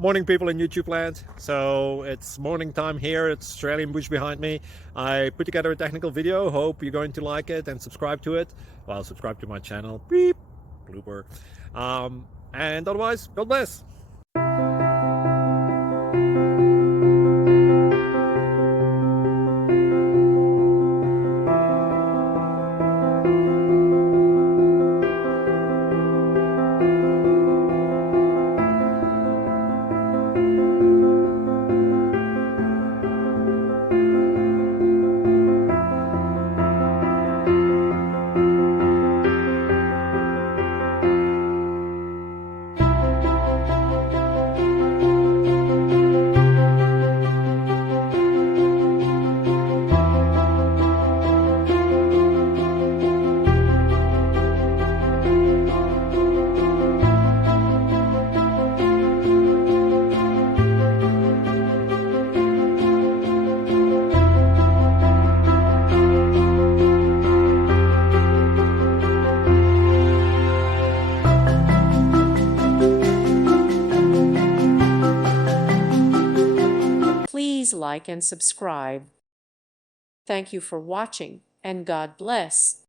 Morning, people in YouTube land. So it's morning time here. It's Australian bush behind me. I put together a technical video. Hope you're going to like it and subscribe to it. Well, subscribe to my channel. Beep, blooper. And otherwise, God bless. Please like and subscribe. Thank you for watching, and God bless.